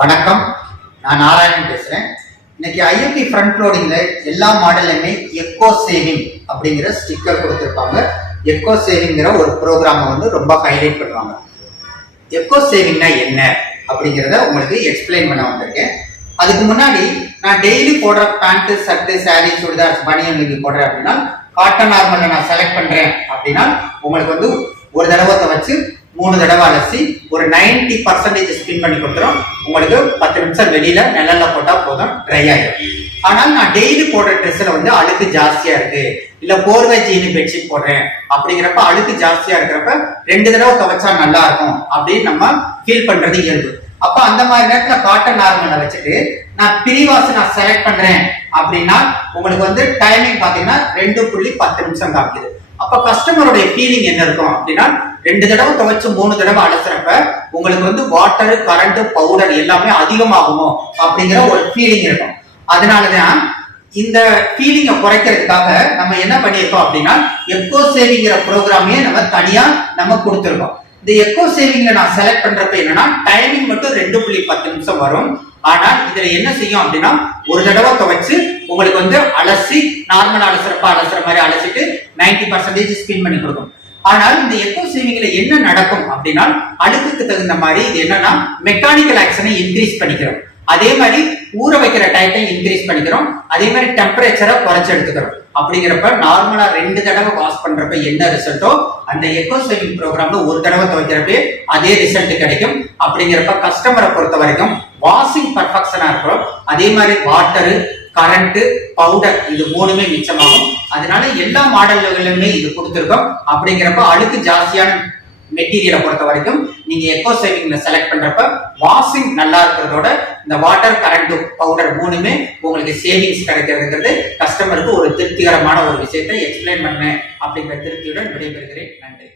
வணக்கம், நான் நாராயணன் பேசுறேன். இன்னைக்கு ஐஎம்பி ஃப்ரண்ட் லோடிங்ல எல்லா மாடலுமே எக்கோ சேவிங் அப்படிங்கிற ஸ்டிக்கர் கொடுத்துருப்பாங்க. எக்கோ சேவிங்கிற ஒரு ப்ரோக்ராமை ரொம்ப ஹைலைட் பண்ணுவாங்க. எக்கோ சேவிங்னா என்ன அப்படிங்கிறத உங்களுக்கு எக்ஸ்பிளைன் பண்ண வந்திருக்கேன். அதுக்கு முன்னாடி நான் டெய்லி போடுற பேண்ட், ஷர்ட், சாரி, சுடிதார், பனியன் லிங்கி போடுறேன் அப்படின்னா காட்டன் நார்மல்ல நான் செலக்ட் பண்றேன் அப்படின்னா உங்களுக்கு ஒரு தடவை துவைச்சு 3 தடவை அலசி ஒரு 90% ஸ்பின் பண்ணி கொடுத்துரும். உங்களுக்கு 10 நிமிஷம் வெளியில நிழல்ல போட்டா போதும், ட்ரை ஆயிடும். ஆனால் நான் டெய்லி போடுற ட்ரெஸ்ல அழுக்கு ஜாஸ்தியா இருக்கு, இல்ல போர்வை ஜீனி பெட்ஷீட் போடுறேன் அப்படிங்கிறப்ப அழுக்கு ஜாஸ்தியா இருக்கிறப்ப 2 தடவை துவைச்சா நல்லா இருக்கும் அப்படின்னு நம்ம ஃபீல் பண்றது இயல்பு. அப்ப அந்த மாதிரி நேரத்துல காட்டன் நார்மலை வச்சுட்டு நான் பிரிவாசு நான் செலக்ட் பண்றேன் அப்படின்னா உங்களுக்கு டைமிங் பாத்தீங்கன்னா 2.10 நிமிஷம் காமிக்குது. அப்ப கஸ்டமருடைய ஃபீலிங் என்ன இருக்கும் அப்படின்னா 2 தடவை துவைச்சு 3 தடவை அலசுறப்ப உங்களுக்கு வாட்டர், கரண்ட், பவுடர் எல்லாமே அதிகமாகுமோ அப்படிங்கிற ஒரு ஃபீலிங் இருக்கும். அதனாலதான் இந்த ஃபீலிங்கை குறைக்கிறதுக்காக நம்ம என்ன பண்ணிருக்கோம் அப்படின்னா எக்கோ சேவிங்கிற ப்ரோக்ராமே நம்ம தனியா கொடுத்துருக்கோம். இந்த எக்கோ சேவிங்ல நான் செலக்ட் பண்றப்ப என்னன்னா டைமிங் மட்டும் 2.10 நிமிஷம் வரும். ஆனா இதுல என்ன செய்யும் அப்படின்னா ஒரு தடவை துவைச்சு உங்களுக்கு அலசி நார்மல் அலசுறப்ப அலசுற மாதிரி அலசிட்டு 90% ஸ்பின் பண்ணி கொடுக்கும். ஆனால் இந்த எக்கோ சேவிங்ல என்ன நடக்கும் அப்படின்னா அழுக்குக்கு தகுந்த மாதிரி இது என்னன்னா மெக்கானிக்கல் ஆக்ஷனை இன்க்ரீஸ் பண்ணிக்கிறோம். அதே மாதிரி ஊற வைக்கிற டயத்தை இன்க்ரீஸ் பண்ணிக்கிறோம். அதே மாதிரி டெம்பரேச்சரை குறைச்சு எடுத்துக்கிறோம். அப்படிங்கிறப்ப நார்மலா 2 தடவை வாஷ் பண்றப்ப என்ன ரிசல்ட்டோ அந்த எக்கோ சேவிங் ப்ரோக்ராம்ல ஒரு தடவை துவைக்கிறப்ப அதே ரிசல்ட் கிடைக்கும். அப்படிங்கிறப்ப கஸ்டமரை பொறுத்த வரைக்கும் வாஷிங் பர்ஃபெக்ஷனா இருக்கிறோம். அதே மாதிரி வாட்டரு, கரண்ட், பவுடர் இது 3மே மிச்சமாகும். அதனால எல்லா மாடல்களுமே இது கொடுத்துருக்கோம். அப்படிங்கிறப்ப அழுக்கு ஜாஸ்தியான மெட்டீரியலை பொறுத்த வரைக்கும் நீங்க எக்கோ சேவிங்ல செலக்ட் பண்றப்ப வாஷிங் நல்லா இருக்கிறதோட இந்த வாட்டர், கரண்ட், பவுடர் 3மே உங்களுக்கு சேவிங்ஸ் கிடைக்கிறதுங்கிறது கஸ்டமருக்கு ஒரு திருப்திகரமான ஒரு விஷயத்தை எக்ஸ்பிளைன் பண்ணேன் அப்படிங்கிற திருப்தியுடன் விடைபெறுகிறேன். நன்றி.